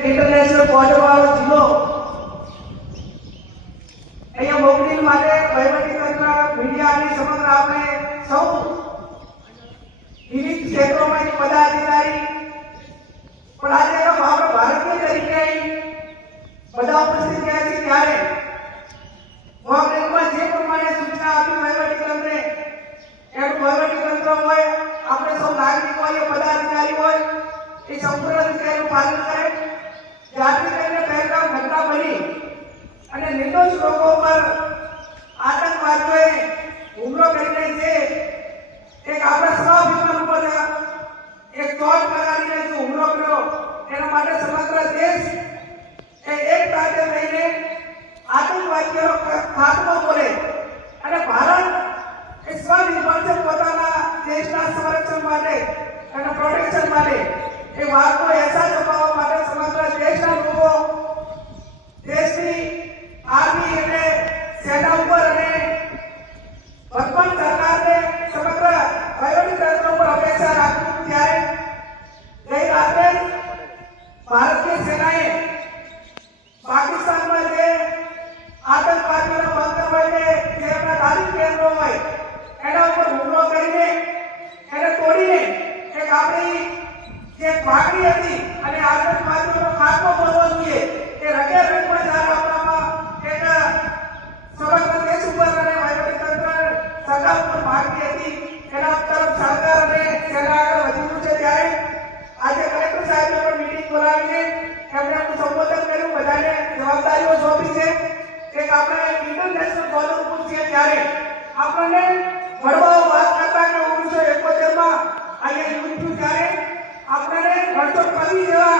international border वालों जिलो अहिया मोकलील माटे वहीवटी तंत्र मीडिया ની સમગ્ર આપણે સૌ વિવિધ ક્ષેત્રોમાં પદાધિકારી પણ આજે આપણે ભારતીય તરીકે બધા ઉપસ્થિત થયા છે ત્યારે મોકલીલમાં જે પ્રમાણે સૂચના આપી વહીવટી તંત્રે એનું વહીવટી તંત્ર હોય આપણે સૌ નાગરિકો હોય પદાધિકારી હોય એ સંપૂર્ણ રીતે એનું પાલન કરે જાતિ કરીને પહેલગામ ઘટના બની અને નિર્દોષ લોકો પર આતંકવાદીઓએ હુમલો કરીને જે એક આપણા સ્વાભિમાન ઉપર એક ચોટ લગાડીને જે હુમલો કર્યો એના માટે સમગ્ર દેશ એક સાથે થઈને આતંકવાદીઓનો ખાત્મો કરે અને ભારત એ સ્વનિર્ભર છે પોતાના દેશના સંરક્ષણ માટે અને પ્રોટેક્શન માટે એ વાતનો અહેસાસ અપાવવા માટે સમગ્ર દેશના લોકો દેશની આર્મી એટલે સેના ઉપર અને વર્તમાન સરકારને સમગ્ર વહીવટી તંત્ર ઉપર અપેક્ષા રાખી ત્યારે ગઈ રાત્રે ભારતીય સેનાએ પાકિસ્તાનમાં જે આતંકવાદીઓનો બંકર હોય છે જે આપણા તાલીમ કેન્દ્રો હોય એના ઉપર હુમલો કરીને એને તોડીને એક આપણી જે માગણી હતી અને આતંકવાદીઓનો ખાત્મો કરવો જોઈએ એ રગે રંગમાં જાણ આપવામાં એક સમગ્ર દેશ ઉપર અને વહીવટી તંત્ર સરકાર ઉપર માગણી હતી એના તરફ સરકાર અને સેના આગળ વધી રહ્યું છે ત્યારે આજે કલેક્ટર સાહેબે પણ મીટિંગ બોલાવીને એમણે સંબોધન કર્યું બધાને જવાબદારીઓ સોંપી છે કે આપણે ઇન્ટરનેશનલ બોર્ડર ઉપર છીએ ત્યારે આપણને વડવાઓ વાત કરતા કે 1971 અહીંયા યુદ્ધ થયું ત્યારે આપણને 1950 જેવા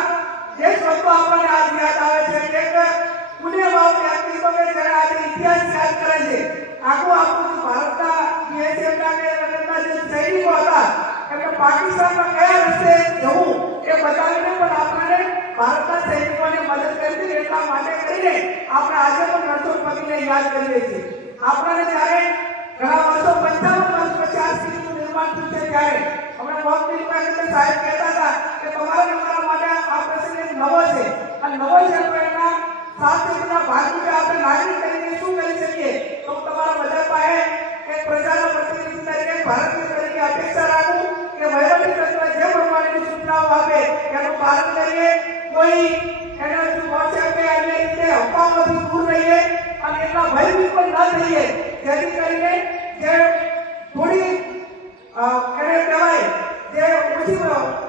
દેશભક્તો આપણને આજ યાદ આવે છે એક પુણ્યભાવ વ્યક્તિત્વ કે જેણે આજે ઇતિહાસ યાદ કરે છે આખું આપણું ભારતના બીએસએફના કે રણના જે સૈનિકો હતા એમને પાકિસ્તાનમાં કયા રસ્તે જવું એ બતાવીને પણ આપણને ભારતના સૈનિકોને મદદ કરી હતી એટલા માટે કરીને આપણે આજે પણ 1950ને યાદ કરીએ છીએ આપણને જ્યારે ઘણા વર્ષો 55 વર્ષ પછી આ સ્થિતિનું નિર્માણ થયું છે ત્યારે હમણાં મોકલીલમાં સાહેબ કહેતા હતા કે તમારા અમારા માટે આ પ્રસંગ એક નવો છે અને નવો છે તો એના સાતના ભાગરૂપે આપણે નાગરિક તરીકે શું કરી શકીએ તો તમારા બધા પાસે એક પ્રજાના પ્રતિનિધિ તરીકે ભારતીય તરીકે અપેક્ષા રાખું કે વહીવટી તંત્ર જે પ્રમાણેની સૂચનાઓ આપે એનું પાલન કરીએ કોઈ એના વોટ્સએપ કે અન્ય રીતે અફવાઓથી દૂર રહીએ અને એટલા ભયભીત પણ ન થઈએ જેથી કરીને જે થોડી એને કહેવાય જે ઓછી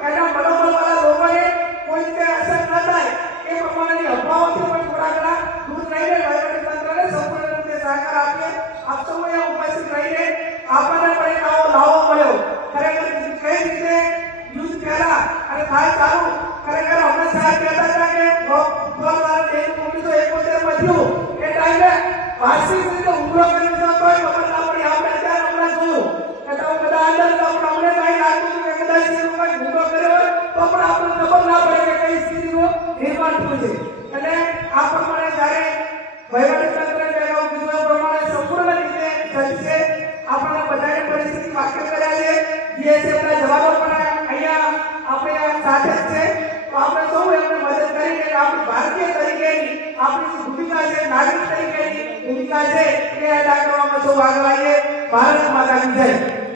એના મનોબળવાળા લોકોને કોઈ રીતે અસર ન થાય એ પ્રમાણેની અફવાઓથી પણ થોડા ઘણા દૂર રહીને વહીવટી તંત્રને સંપૂર્ણ રીતે સહકાર આપીએ આપ સૌએ ઉપસ્થિત રહીને આપણને પણ એક આવો લાવો મળ્યો ખરેખર કઈ રીતે યુદ્ધ પહેલા અને થાય ચાલુ ખરેખર હમણાં સાહેબ કહેતા હતા કે 1971 માં થયું એ ટાઈમે વાર્ષિક રીતે હુમલો કરી દીધો તોય ખબર ના પડી આપણે અત્યારે હમણાં જોયું કે તમે બધા અંદર તો આપણે અમને કઈ લાગતું કે કદાચ એ લોકોએ હુમલો કર્યો હોય તો પણ આપણને ખબર ના પડે કે કઈ સ્થિતિનું નિર્માણ થયું છે એટલે આ પ્રમાણે જ્યારે વહીવટી તંત્રને અગાઉ કીધું પ્રમાણે સંપૂર્ણ રીતે સજ્જ છે આપણને બધાને પરિસ્થિતિ વાક્ય કર્યા છે બીએસએફના જવાનો પણ અહીંયા આપણે સાથે જ છે તો આપણે સૌ એમને મદદ કરીને આપણી ભારતીય તરીકેની આપણી ભૂમિકા છે નાગરિક તરીકેની ભૂમિકા છે એ અદા કરવામાં સૌ આગળ આવીએ ભારત માતાની જય